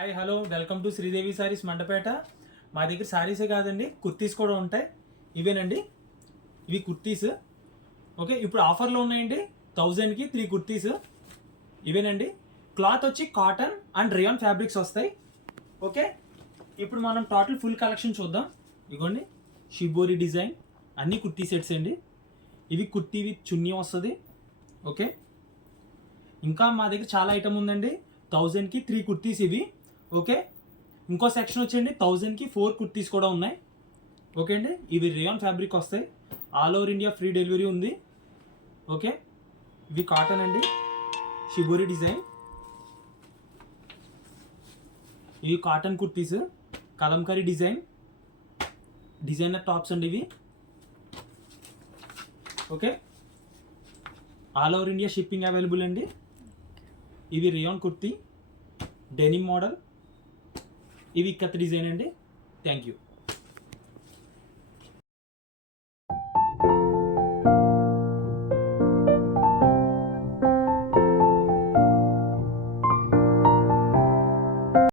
Hi hello welcome to Sridevi saris Mandapeta. మా దగ్గర సారీసే కాదండి, కుర్తీస్ కూడా ఉంటాయి. ఇవేనండి, ఇవి కుర్తీస్. ఓకే, ఇప్పుడు ఆఫర్లో ఉన్నాయండి. 1000కి 3 కుర్తీస్. ఇవేనండి, క్లాత్ వచ్చి కాటన్ అండ్ రేయాన్ ఫ్యాబ్రిక్స్ వస్తాయి. ఓకే, ఇప్పుడు మనం టోటల్ ఫుల్ కలెక్షన్ చూద్దాం. ఇగోండి, షిబోరి డిజైన్ అన్ని కుర్తీ సెట్స్ అండి. ఇవి కుర్తీ విత్ చున్నీ వస్తుంది. ఓకే, ఇంకా మా దగ్గర చాలా ఐటమ్ ఉందండి. 1000కి 3 కుర్తీస్ ఇవి. ఓకే, ఇంకో సెక్షన్ వచ్చేయండి 1000కి 4 కుర్తీస్ కూడా ఉన్నాయి. ఓకే అండి, ఇవి రేయాన్ ఫ్యాబ్రిక్ వస్తాయి. All over India free delivery ఉంది. ఓకే, ఇవి కాటన్ అండి, షిబోరి డిజైన్. ఇవి cotton kurtis, Kalamkari design, designer tops అండి ఇవి. Okay, all over India shipping available అండి. ఇవి రేయాన్ కుర్తీ, డెనిమ్ మోడల్. ఇవి ఇక్కత్ డిజైన్ అండి. Thank you.